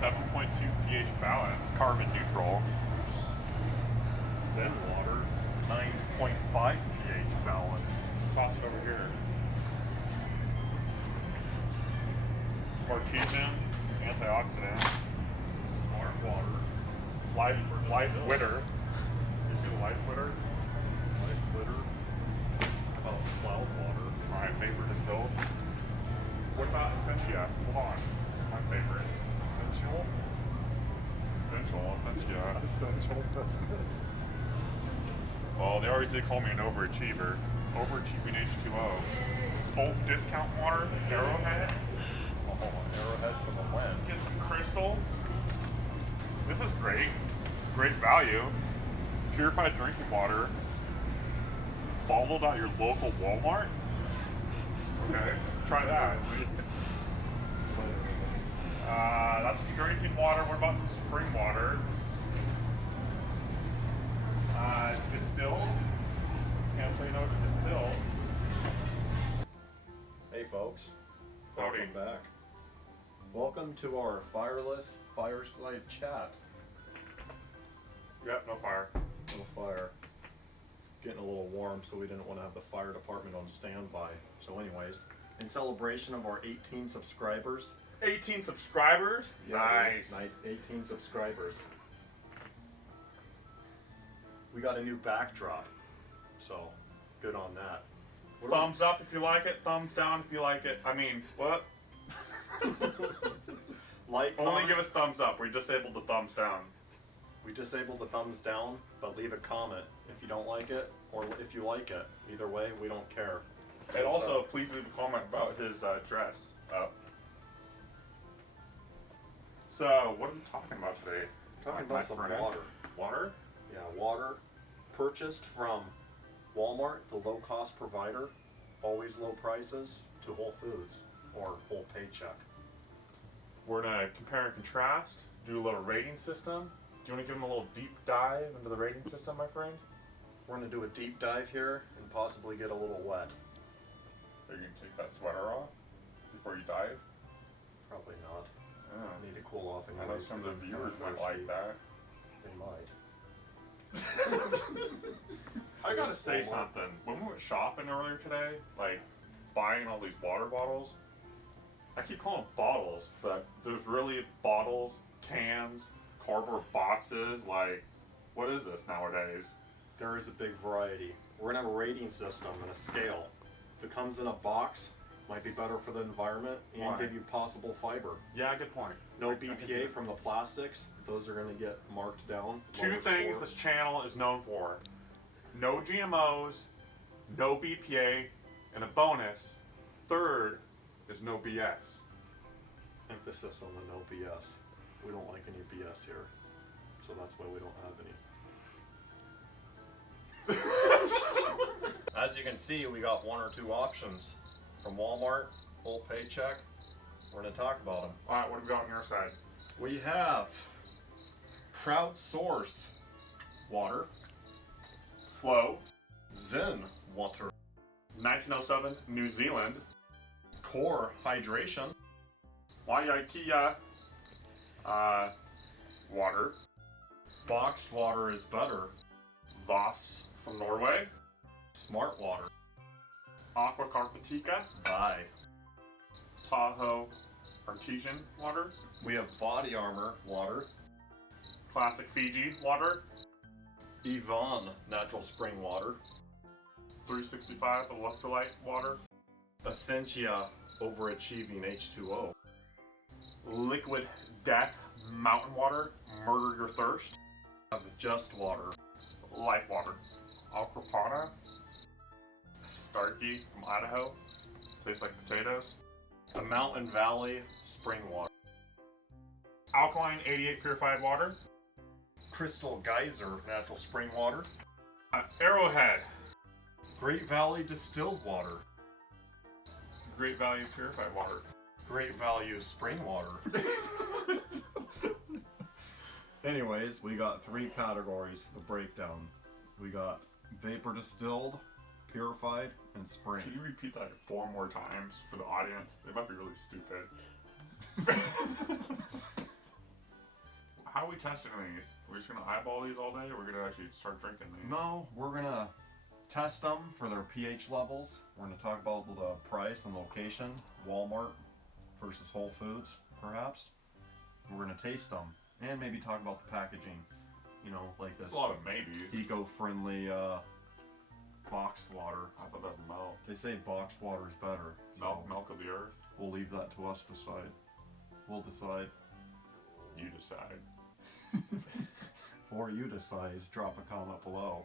7.2 pH balance, carbon neutral. Zen water, 9.5 pH balance. Toss it over here. Artesian, antioxidant, smart water, live witter. You see the live witter? Live witter. Oh, cloud water. Alright, vapor distilled. What about Essentia? Hold on. My favorite. Essential. Essential business. Well, they always did call me an overachiever. Overachieving H2O. Bulk discount water, Arrowhead. Arrowhead for the win. Get some crystal. This is great. Great value. Purified drinking water. Bottled at your local Walmart. Okay, let's try that. That's drinking water. What about some spring water? Distilled. Can't say no to distilled. Hey folks. Howdy. Welcome back. Welcome to our fireless fireside chat. Yep, no fire. No fire. It's getting a little warm, so we didn't want to have the fire department on standby. So anyways, in celebration of our 18 subscribers. 18 subscribers? Yeah, Nice. 18 subscribers. We got a new backdrop, so good on that. Thumbs up if you like it, thumbs down if you like it. I mean, what? Like, Only comment. give us thumbs up. We disabled the thumbs down. We disabled the thumbs down, but leave a comment if you don't like it, or if you like it. Either way, we don't care. And also, please leave a comment about his dress. So, what are we talking about today? Talking My about some friend. water. Water? Yeah, water purchased from Walmart, the low-cost provider, always low prices, to Whole Foods, or Whole Paycheck. We're gonna compare and contrast, do a little rating system. Do you want to give them a little deep dive into the rating system, my friend? We're going to do a deep dive here and possibly get a little wet. Are you gonna take that sweater off before you dive? Probably not. Oh. I need to cool off I know some of the viewers might like that. They might. I gotta say something. When we went shopping earlier today, like buying all these water bottles, I keep calling them bottles, but there's really bottles, cans, cardboard boxes. Like, what is this nowadays? There is a big variety. We're going to have a rating system and a scale. If it comes in a box, might be better for the environment and Why? give you possible fiber. Yeah, good point. No I can see BPA that. from the plastics. Those are going to get marked down. Two lower things score. this channel is known for: no GMOs, no BPA, and a bonus. Third is no BS. Emphasis on the no BS. We don't like any BS here. So that's why we don't have any. As you can see, we got one or two options from Walmart, Whole Paycheck. We're going to talk about them. All right, what have we got on your side? We have Crowdsource water, Flow, Zen water, 1907, New Zealand, Core hydration, Waiakea, water, boxed water is better, Voss from Norway, smart water, Aqua Carpatica, Bye. Tahoe Artesian water, We have Body Armor water, Classic Fiji water, Yvonne natural spring water, 365 electrolyte water, Essentia overachieving H2O, Liquid Death mountain water, murder your thirst, have Just water, life water, Aquapana, Starkey from Idaho, tastes like potatoes, the Mountain Valley spring water, Alkaline 88 purified water, Crystal Geyser natural spring water, Arrowhead, Great Valley distilled water, Great Value purified water. Great Value spring water. Anyways, we got three categories for the breakdown. We got vapor distilled, purified, and spring. Can you repeat that 4 more times for the audience? They might be really stupid. How are we testing these? We're just gonna eyeball these all day, or we're gonna actually start drinking these? No, we're gonna test them for their pH levels. We're gonna talk about the price and location, Walmart versus Whole Foods, perhaps. We're gonna taste them and maybe talk about the packaging. You know, like this There's a lot of maybes. eco-friendly boxed water. I thought that was milk. They say boxed water is better. So Milk of the earth. we'll leave that to us to decide. We'll decide. You decide. Or you decide. Drop a comment below.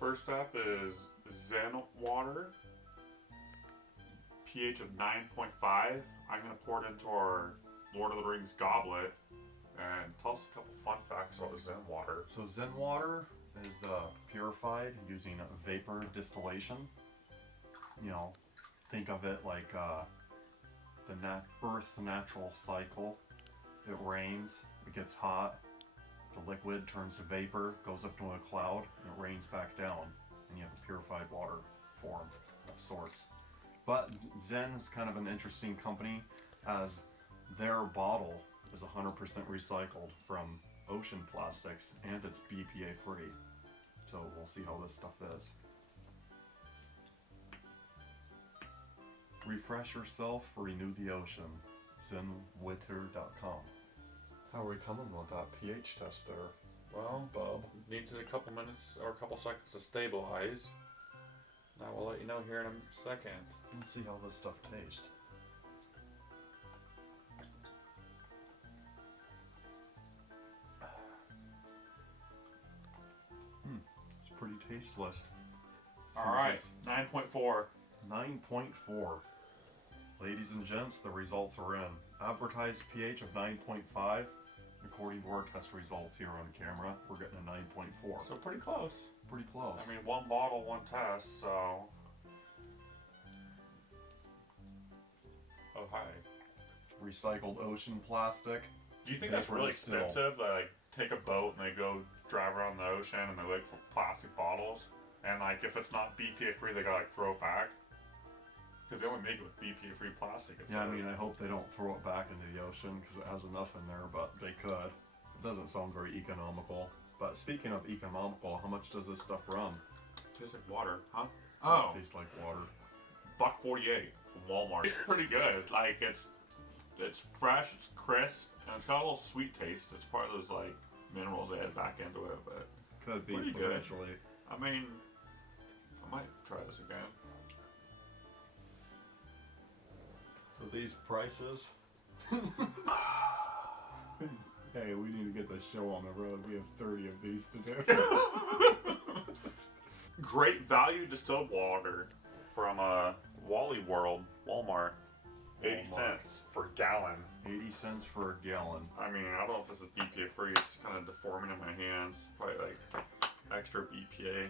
First up is Zen water. pH of 9.5. I'm gonna pour it into our Lord of the Rings goblet. And tell us a couple fun facts about Zen water. So Zen water is purified using vapor distillation. You know, think of it like the Earth's natural cycle. It rains, it gets hot, the liquid turns to vapor, goes up to a cloud, and it rains back down, and you have a purified water form of sorts. But Zen is kind of an interesting company, as their bottle is 100% recycled from ocean plastics, and it's BPA free. So we'll see how this stuff is. Refresh yourself, renew the ocean. ZenWTR.com. How are we coming with that pH test there? Well, Bub. needs a couple minutes or a couple seconds to stabilize. And I will let you know here in a second. Let's see how this stuff tastes. It's pretty tasteless. Alright, 9.4. 9.4. Ladies and gents, the results are in. Advertised pH of 9.5. According to our test results here on camera, we're getting a 9.4. So pretty close. Pretty close. I mean, one bottle, one test, so... Oh, hi. Recycled ocean plastic. Do you think that's Vapor really distilled. expensive? They, like, take a boat and they go drive around the ocean and they look for plastic bottles? And, like, if it's not BPA free, they gotta, like, throw it back? Because they only make it with BPA free plastic, it Yeah, I says. mean, I hope they don't throw it back into the ocean because it has enough in there, but they could. It doesn't sound very economical. But speaking of economical, how much does this stuff run? Tastes like water, huh? It tastes like water. $1.48 from Walmart. It's pretty good. Like, it's fresh, it's crisp, and it's got a little sweet taste. It's part of those, like, minerals they add back into it, but Could be, pretty good. potentially. I mean, I might try this again. So these prices. Hey, we need to get this show on the road. We have 30 of these to do. Great value distilled water from Wally World, Walmart. 80 cents for a gallon. 80 cents for a gallon. I mean, I don't know if this is BPA free. It's kind of deforming in my hands. Probably like extra BPA.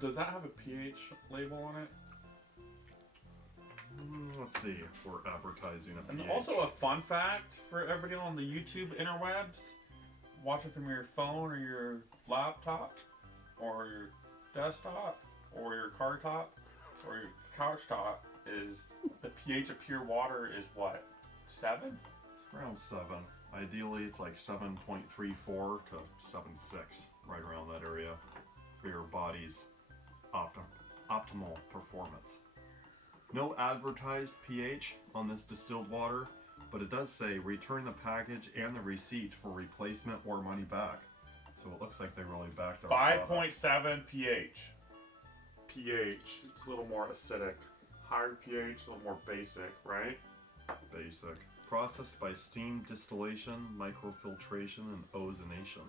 Does that have a pH label on it? Let's see if we're advertising a And pH. also a fun fact for everybody on the YouTube interwebs, watch it from your phone or your laptop or your desktop or your car top or your couch top, is the pH of pure water is what? 7? Around 7. Ideally, it's like 7.34 to 7.6, right around that area, for your body's optimal performance. No advertised pH on this distilled water, but it does say return the package and the receipt for replacement or money back. So it looks like they really backed our product. 5.7 pH. pH, it's a little more acidic. Higher pH, a little more basic, right? Basic. Processed by steam distillation, microfiltration, and ozonation.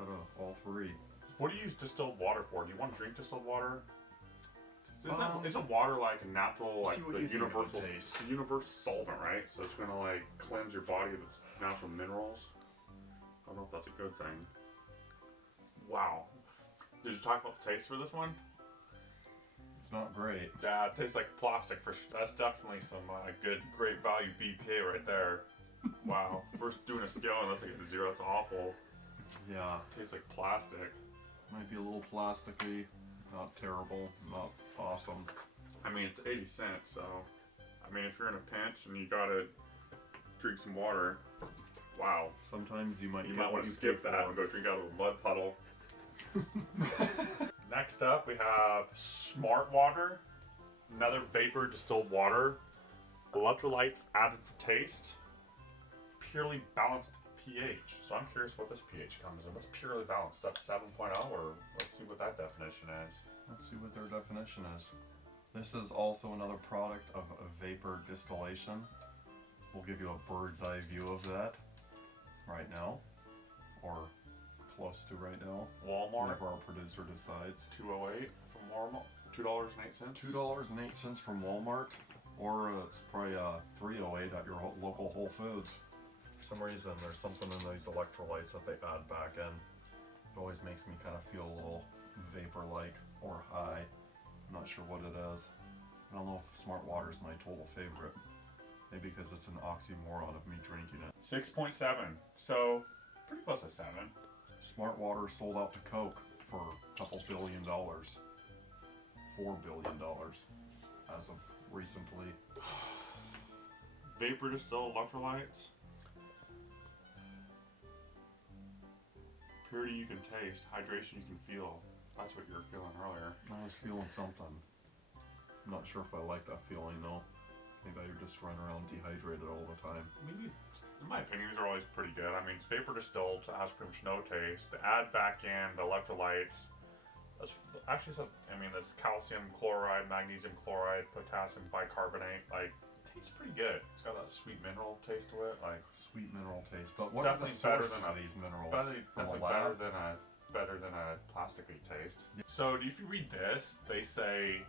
Out of all three. What do you use distilled water for? Do you want to drink distilled water? Um, Isn't water like a natural, like see what the you think of universal, the taste. the universal solvent, right? So it's gonna like cleanse your body of its natural minerals. I don't know if that's a good thing. Wow. Did you talk about the taste for this one? It's not great. Yeah, it tastes like plastic for sure. That's definitely some great value BPA right there. Wow. First doing a scale and that's like a 0. That's awful. Yeah, Tastes like plastic. might be a little plasticky. Not terrible, not awesome. I mean, it's 80 cents, so I mean, if you're in a pinch and you gotta drink some water, wow. Sometimes you might want to skip that and go drink out of a mud puddle. Next up, we have Smart Water, another vapor distilled water, electrolytes added for taste, purely balanced pH. So I'm curious what this pH comes in. What's purely balanced? That's 7.0, or let's see what that definition is. Let's see what their definition is. This is also another product of a vapor distillation. We'll give you a bird's eye view of that right now, or close to right now. Walmart. Whenever our producer decides. $2.08 from Walmart. $2.08. $2.08 from Walmart, or it's probably $3.08 at your local Whole Foods. For some reason, there's something in these electrolytes that they add back in. It always makes me kind of feel a little vapor-like or high. I'm not sure what it is. I don't know if Smart Water is my total favorite. Maybe because it's an oxymoron of me drinking it. 6.7. So pretty close to 7. Smart Water sold out to Coke for a couple $1 billion. $4 billion as of recently. Vapor distilled electrolytes. Purity you can taste, hydration you can feel. That's what you were feeling earlier. I was feeling something. I'm not sure if I like that feeling though. Maybe I just run around dehydrated all the time. I mean, in my opinion, these are always pretty good. I mean, it's vapor distilled, so it has pretty much no taste. They add back in the electrolytes. That's actually says, I mean, there's calcium chloride, magnesium chloride, potassium bicarbonate. Like, it tastes pretty good. It's got that sweet mineral taste to it. Like, Sweet mineral taste. But what are the sources of these minerals? From a lab? Better than a plastically taste. Yeah. So if you read this, they say,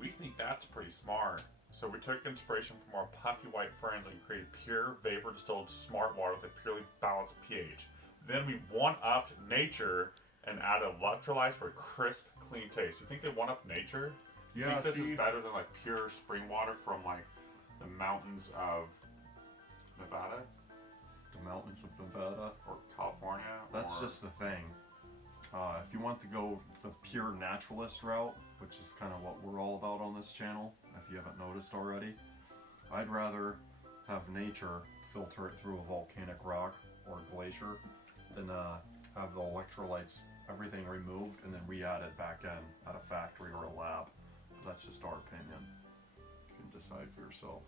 we think that's pretty smart. So we took inspiration from our puffy white friends and created pure vapor distilled smart water with a purely balanced pH. Then we one-upped nature and added electrolytes for a crisp, clean taste. You think they one-upped nature? Yeah, you think this is better than like pure spring water from like the mountains of Nevada? The mountains of Nevada? Or California? That's just the thing. If you want to go the pure naturalist route, which is kind of what we're all about on this channel, if you haven't noticed already, I'd rather have nature filter it through a volcanic rock or glacier than have the electrolytes, everything removed, and then re-add it back in at a factory or a lab. But that's just our opinion. You can decide for yourself.